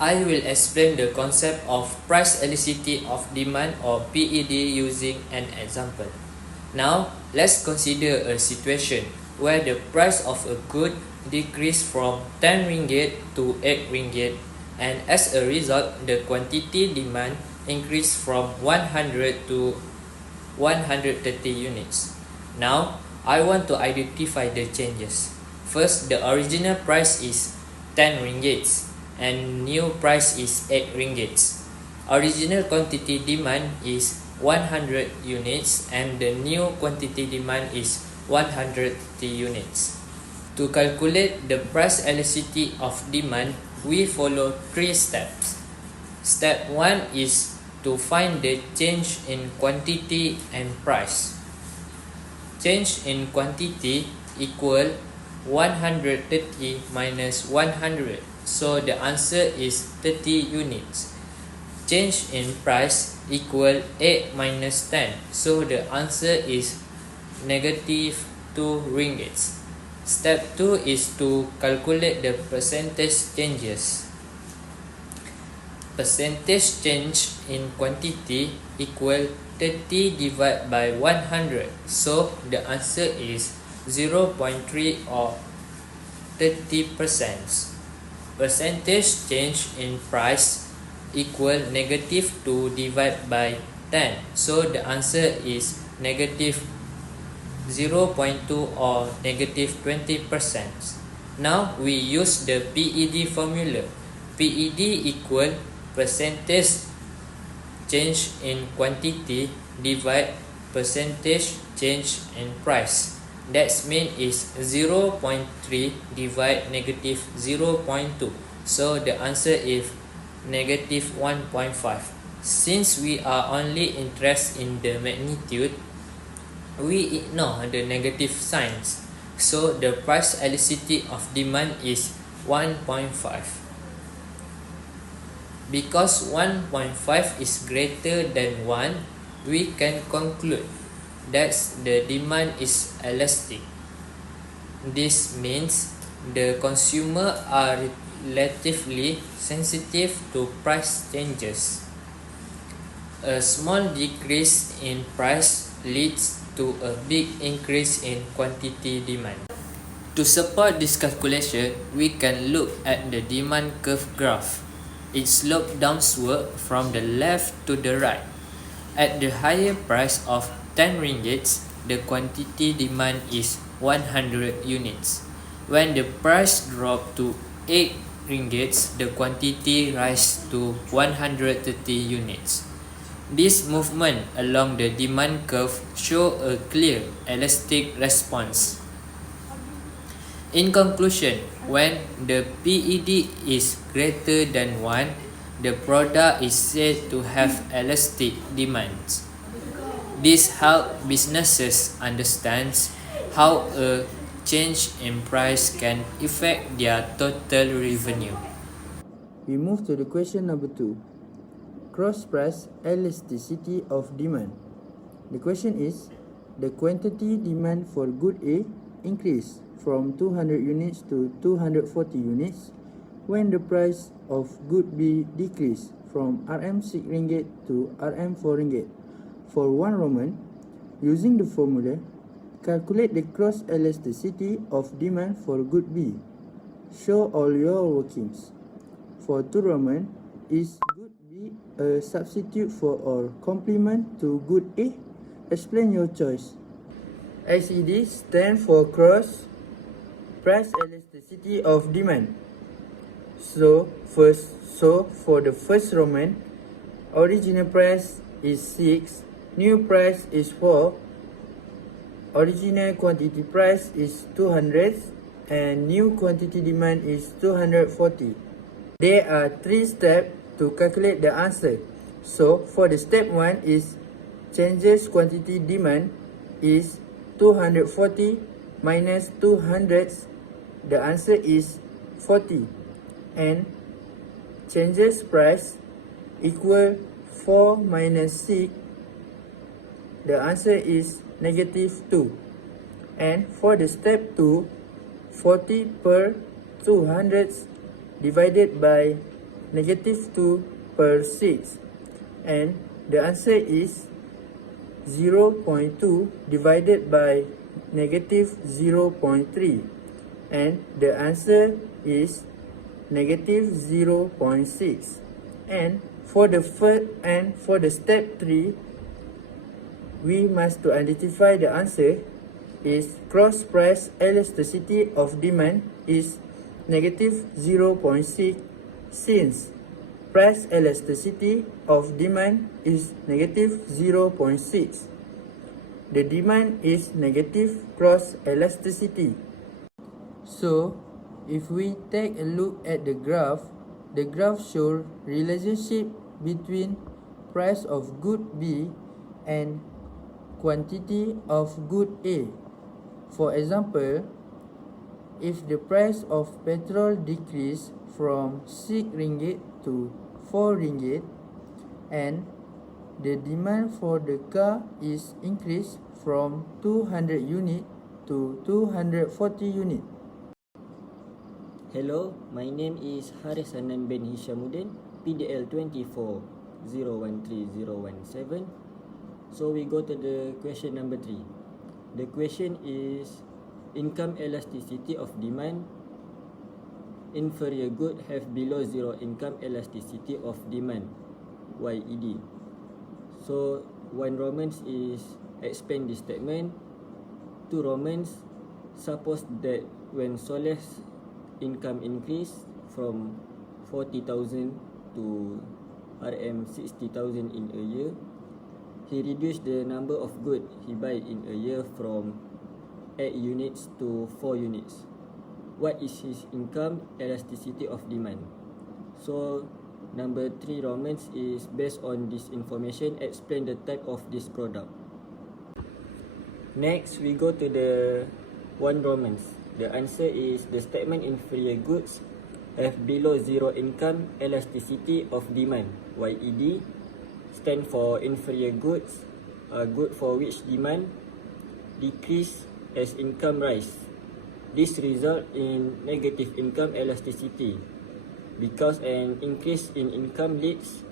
I will explain the concept of price elasticity of demand or PED using an example. Now, let's consider a situation where the price of a good decreased from 10 ringgit to 8 ringgit, and as a result, the quantity demand increased from 100 to 130 units. Now, I want to identify the changes. First, the original price is 10 ringgits and new price is 8 ringgits. Original quantity demand is 100 units and the new quantity demand is 130 units. To calculate the price elasticity of demand, we follow 3 steps. Step 1 is to find the change in quantity and price. Change in quantity equal 130 minus 100, so the answer is 30 units. Change in price equal 8 minus 10, so the answer is negative 2 ringgits. Step 2 is to calculate the percentage changes. Percentage change in quantity equal 30 divided by 100, so the answer is 0.3 or 30%. Percentage change in price equal negative 2 divided by 10, so the answer is negative 0.2 or negative 20%. Now we use the PED formula. PED equal percentage change in quantity divide percentage change in price. That means is 0.3 divide negative 0.2. So the answer is negative 1.5. Since we are only interested in the magnitude, we ignore the negative signs. So the price elasticity of demand is 1.5. Because 1.5 is greater than 1, we can conclude that the demand is elastic. This means the consumer are relatively sensitive to price changes. A small decrease in price leads to a big increase in quantity demand. To support this calculation, we can look at the demand curve graph. It slopes downward from the left to the right. At the higher price of 10 ringgits, the quantity demand is 100 units. When the price drops to 8 ringgits, the quantity rises to 130 units. This movement along the demand curve shows a clear elastic response. In conclusion, when the PED is greater than 1, the product is said to have elastic demands. This helps businesses understand how a change in price can affect their total revenue. We move to the question number 2. Cross price elasticity of demand. The question is, the quantity demand for good A increased from 200 units to 240 units when the price of good B decreased from Rm6 ringgit to Rm4 ringgit. For one Roman, using the formula, calculate the cross elasticity of demand for good B. Show all your workings. For 2 Roman, is good B a substitute for or complement to good A? Explain your choice. XED stands for cross price elasticity of demand. So for the first Roman, original price is 6, new price is 4, original quantity price is 200, and new quantity demand is 240. There are 3 steps to calculate the answer. So for the step 1 is changes quantity demand is 240 minus 200. The answer is 40. And changes price equal 4 minus 6. The answer is negative 2. And for the step 2, 40 per 200 divided by -2 per 6, and the answer is 0.2 divided by -0.3, and the answer is -0.6. And for the step 3, we must to identify the answer is cross price elasticity of demand is -0.6, since price elasticity of demand is -0.6. The demand is negative cross elasticity. So, if we take a look at the graph shows relationship between price of good B and quantity of good A. For example, if the price of petrol decrease from 6 ringgit to 4 ringgit and the demand for the car is increased from 200 unit to 240 unit. Hello, my name is Haris Anan bin Hishamuddin, PDL 24013017. So we go to the question number 3. The question is income elasticity of demand. Inferior good have below zero income elasticity of demand, YED. So 1 Romans is explain this statement. 2 Romans suppose that when Soleh's income increase from 40,000 to RM 60,000 in a year, he reduced the number of goods he buy in a year from 8 units to 4 units. What is his income elasticity of demand? So number 3 Romans is based on this information, explain the type of this product. Next, we go to the 1 Romans. The answer is the statement inferior goods have below zero income elasticity of demand, YED, stand for inferior goods, good for which demand decrease as income rise. This result in negative income elasticity because an increase in income leads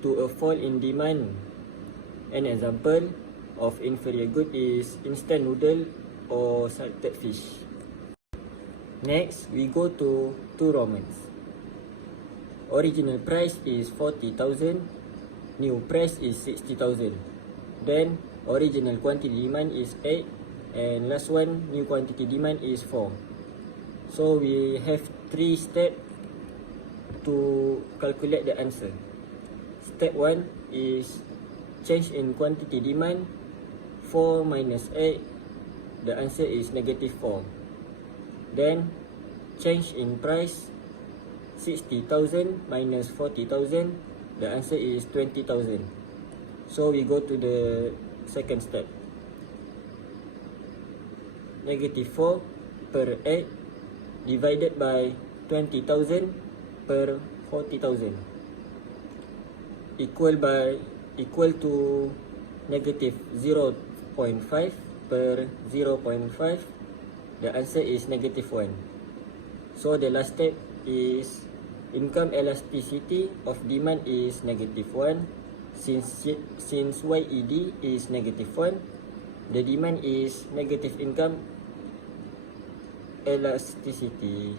to a fall in demand. An example of inferior good is instant noodle or salted fish. Next, we go to 2 Romans. Original price is 40,000, new price is 60,000. Then original quantity demand is 8, and last one, new quantity demand is 4. So we have 3 steps to calculate the answer. Step 1 is change in quantity demand. 4 minus 8, the answer is -4. Then change in price, 60,000 minus 40,000, the answer is 20,000. So we go to the second step. -4 per 8 divided by 20,000 per 40,000 equal to -0.5 per 0.5. The answer is -1. So the last step is income elasticity of demand is -1. Since YED is -1, the demand is negative income elasticity.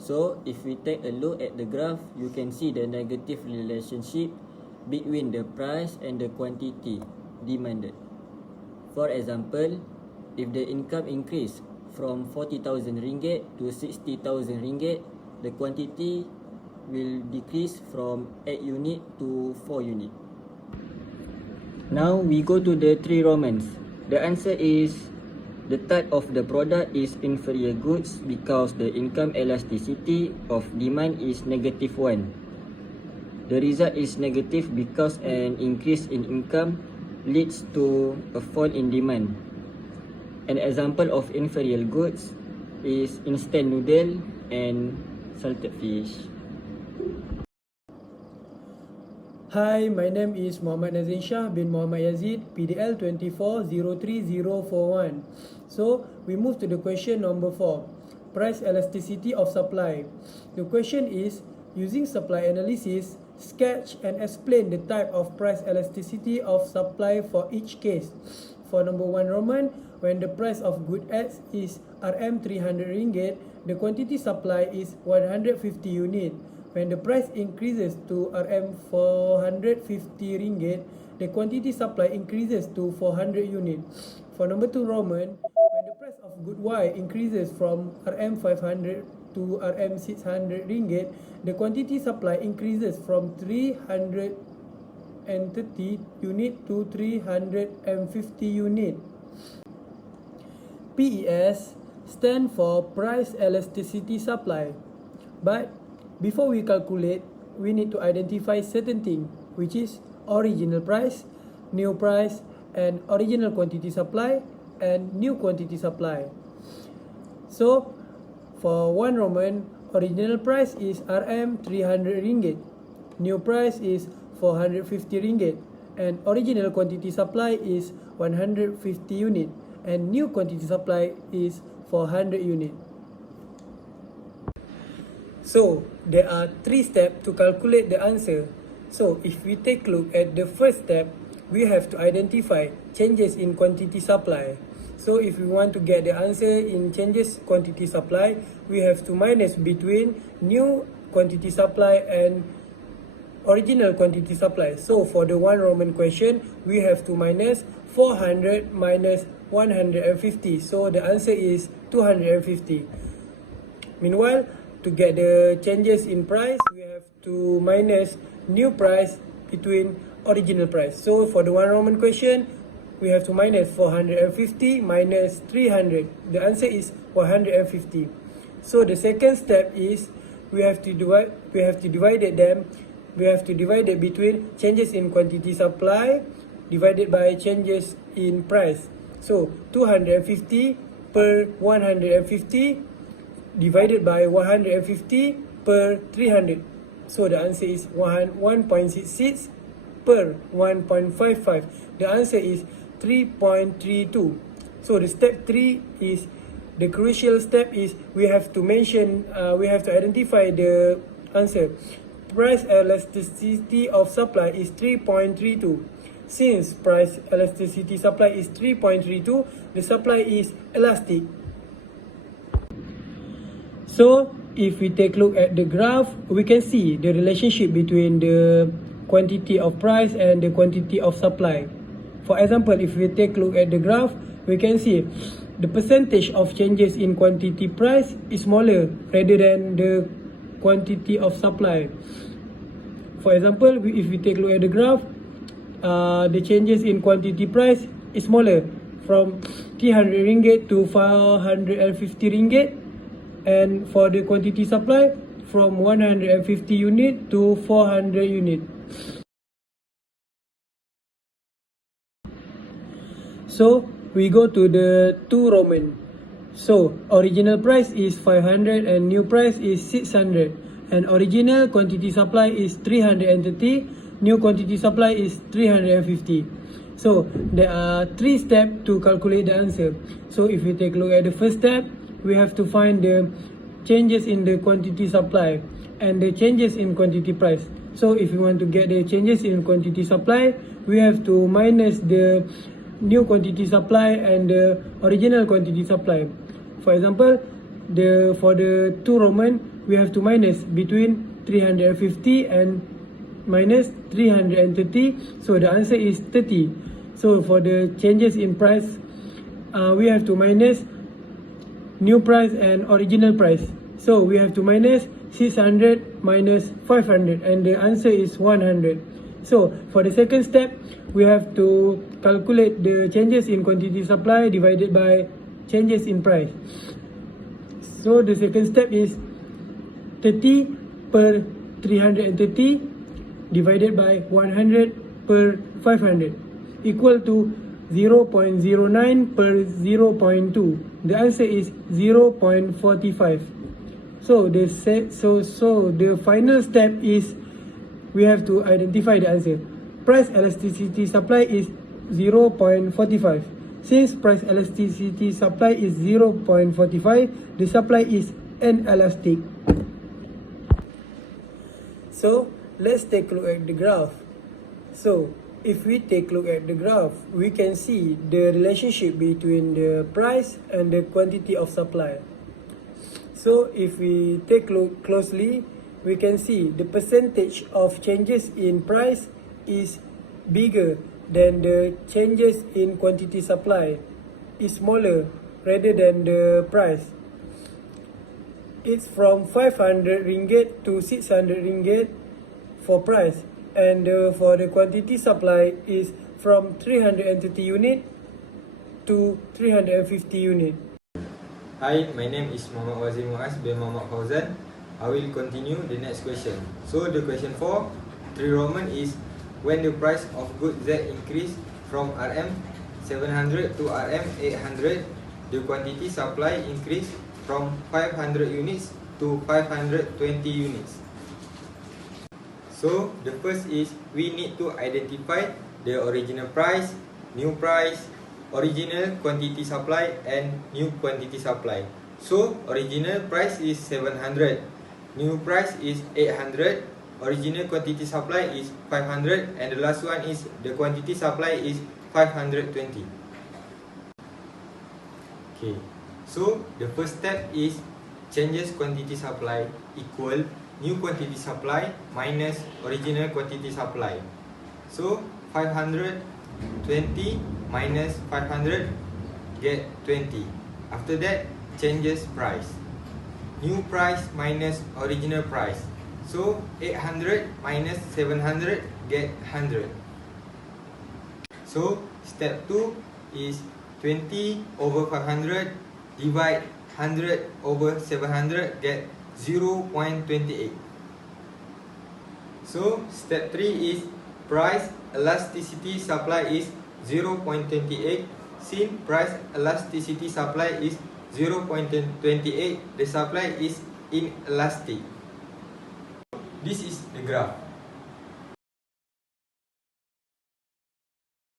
So if we take a look at the graph, you can see the negative relationship between the price and the quantity demanded. For example, if the income increase from 40,000 ringgit to 60,000 ringgit, the quantity will decrease from 8 unit to 4 unit. Now we go to the 3 Romans. The answer is the type of the product is inferior goods because the income elasticity of demand is -1. The result is negative because an increase in income leads to a fall in demand. An example of inferior goods is instant noodle and salted fish. Hi, my name is Muhammad Nazin Shah bin Muhammad Yazid, PDL 24033041. So, we move to the question number 4. Price elasticity of supply. The question is, Using supply analysis, sketch and explain the type of price elasticity of supply for each case. For number 1 Roman, when the price of good X is Rm 300 ringgit, the quantity supply is 150 unit. When the price increases to Rm 450 ringgit, the quantity supply increases to 400 unit. For number 2 Roman, when the price of good Y increases from Rm 500 to Rm 600 ringgit, the quantity supply increases from 330 unit to 350 unit. PES stand for price elasticity supply. But before we calculate, we need to identify certain things, which is original price, new price, and original quantity supply, and new quantity supply. So, for 1 Roman, original price is Rm 300 ringgit, new price is 450 ringgit, and original quantity supply is 150 unit, and new quantity supply is 400 unit. So, there are 3 steps to calculate the answer. So, if we take a look at the first step, we have to identify changes in quantity supply. So, if we want to get the answer in changes quantity supply, we have to minus between new quantity supply and original quantity supply. So, for the 1 Roman question, we have to minus 400 minus 150. So, the answer is 250. Meanwhile, to get the changes in price, we have to minus new price between original price. So for the 1 Roman question, we have to minus 450 minus 300. The answer is 150. So the second step is we have to divide it between changes in quantity supply divided by changes in price. So 250 per 150 divided by 150 per 300. So the answer is 1.66 per 1.55. The answer is 3.32. So the step 3 is the crucial step is we have to identify the answer. Price elasticity of supply is 3.32. Since price elasticity supply is 3.32, the supply is elastic. So, if we take a look at the graph, we can see the relationship between the quantity of price and the quantity of supply. For example, if we take a look at the graph, we can see the percentage of changes in quantity price is smaller rather than the quantity of supply. For example, if we take a look at the graph, the changes in quantity price is smaller from 300 ringgit to 450 ringgit. And for the quantity supply, from 150 unit to 400 unit. So, we go to the 2 Roman. So, original price is 500 and new price is 600. And original quantity supply is 330, new quantity supply is 350. So, there are 3 steps to calculate the answer. So, if we take a look at the first step, we have to find the changes in the quantity supply and the changes in quantity price. So if we want to get the changes in quantity supply, we have to minus the new quantity supply and the original quantity supply. For example, for the 2 Roman, we have to minus between 350 and minus 330. So the answer is 30. So for the changes in price, we have to minus new price and original price. So we have to minus 600 minus 500 and the answer is 100. So for the second step, we have to calculate the changes in quantity supply divided by changes in price. So the second step is 30 per 330 divided by 100 per 500 equal to 0.09 per 0.2. The answer is 0.45. So the final step is we have to identify the answer. Price elasticity supply is 0.45. Since price elasticity supply is 0.45, the supply is inelastic. So let's take a look at the graph. So if we take a look at the graph, we can see the relationship between the price and the quantity of supply. So if we take a look closely, we can see the percentage of changes in price is bigger than the changes in quantity supply, is smaller rather than the price. It's from 500 ringgit to 600 ringgit for price, and for the quantity supply is from 330 unit to 350 unit. Hi, my name is Muhammad Wazir Muaz bin Muhammad Fauzan. I will continue the next question. So the question 4, 3 Roman is when the price of good Z increase from RM 700 to RM 800, the quantity supply increase from 500 units to 520 units. So the first is we need to identify the original price, new price, original quantity supply and new quantity supply. So original price is 700, new price is 800, original quantity supply is 500, and the last one is the quantity supply is 520. Okay, so the first step is changes quantity supply equal new quantity supply minus original quantity supply. So 520 minus 500 get 20. After that, changes price. New price minus original price. So 800 minus 700 get 100. So step 2 is 20 over 500 divide 100 over 700 get 0.28. So step 3 is price elasticity supply is 0.28. Since price elasticity supply is 0.28, the supply is inelastic. This is the graph.